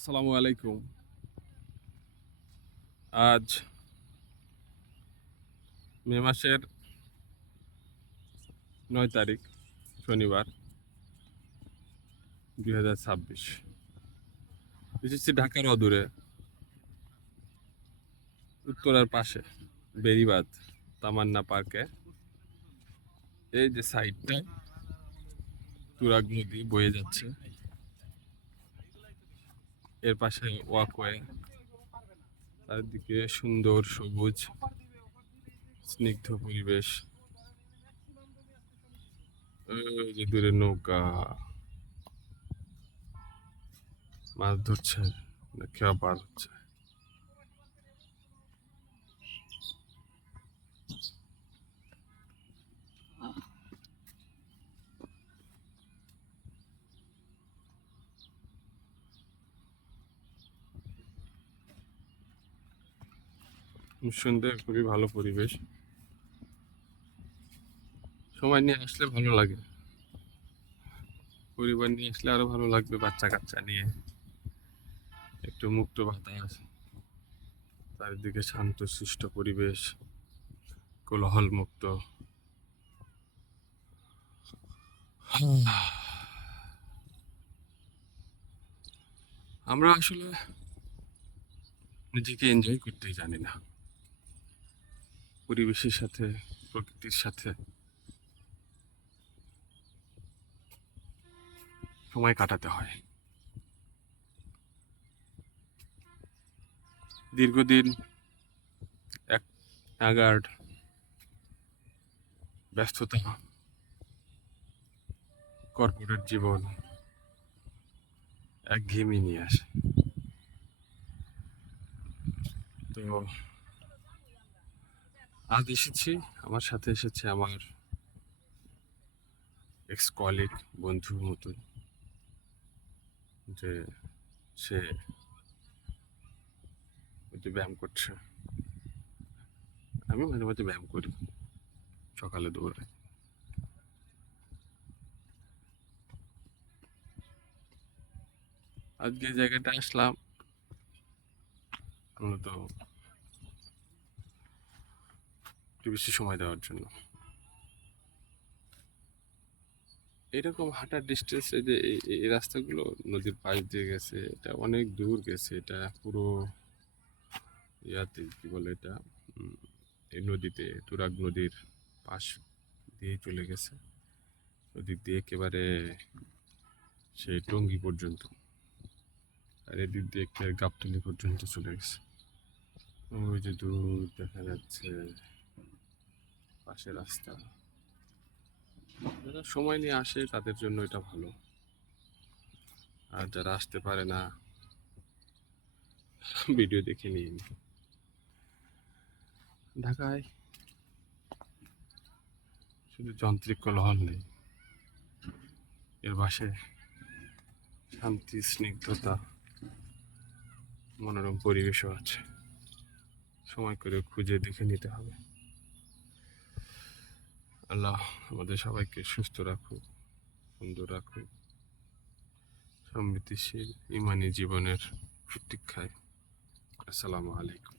আসসালামু আলাইকুম। আজ মে মাসের ৯ তারিখ শনিবার ২০২৬। এসেছি ঢাকার অদূরে উত্তরার পাশে বেড়িবাঁধ তামান্না পার্কে। এই যে সাইডটায় তুরাগ নদী বয়ে যাচ্ছে, এর পাশে ওয়াকওয়ে, চারিদিকে সুন্দর সবুজ স্নিগ্ধ পরিবেশ। ওই যে দূরে নৌকা মাছ ধরছে, কেউ পার হচ্ছে। সুন্দর, খুবই ভালো পরিবেশ। সময় নিয়ে আসলে ভালো লাগে, পরিবার নিয়ে আসলে আরো ভালো লাগবে। বাচ্চা কাচ্চা নিয়ে একটু মুক্ত বাতাস, চারিদিকে শান্ত শিষ্ট পরিবেশ, কোলাহল মুক্ত। আমরা আসলে নিজেকে এনজয় করতেই জানি না, পরিবেশের সাথে, প্রকৃতির সাথে সময় কাটাতে হয়। দীর্ঘদিন এক নাগাড় ব্যস্ততা, কর্পোরেট জীবন একঘেয়েমি নিয়ে আসে। তো আজ এসেছি, আমার সাথে এসেছে আমার এক্স কলিগ, বন্ধুর মতো, যে সে ওই যে ব্যায়াম করছে। আমি মাঝে মাঝে ব্যায়াম করি, সকালে দৌড়াই। আজকে এই জায়গাটা আসলাম মূলত একটু বেশি সময় দেওয়ার জন্য। এরকম হাঁটার ডিস্টেন্স, এই যে এই রাস্তাগুলো নদীর পাশ দিয়ে গেছে, এটা অনেক দূর গেছে। এটা পুরো ইয়াতে কি বলে এটা, এই নদীতে তুরাগ নদীর পাশ দিয়ে চলে গেছে, নদী দিয়ে একেবারে সেই টঙ্গী পর্যন্ত, আর এদিক দিয়ে একেবারে গাবতলী পর্যন্ত চলে গেছে। ওই যে দূর দেখা যাচ্ছে পাশে রাস্তা। যারা সময় নিয়ে আসে তাদের জন্য এটা ভালো, আর যারা আসতে পারে না ভিডিও দেখে নিন। ঢাকায় শুধু যান্ত্রিক কোলাহল নেই, এর পাশে শান্তি, স্নিগ্ধতা, মনোরম পরিবেশও আছে। সময় করে খুঁজে দেখে নিতে হবে। আল্লাহ আমাদের সবাইকে সুস্থ রাখুক, সুন্দর রাখুক, সমৃদ্ধিশীল ইমানি জীবনের প্রতীক্ষায়। আসসালামু আলাইকুম।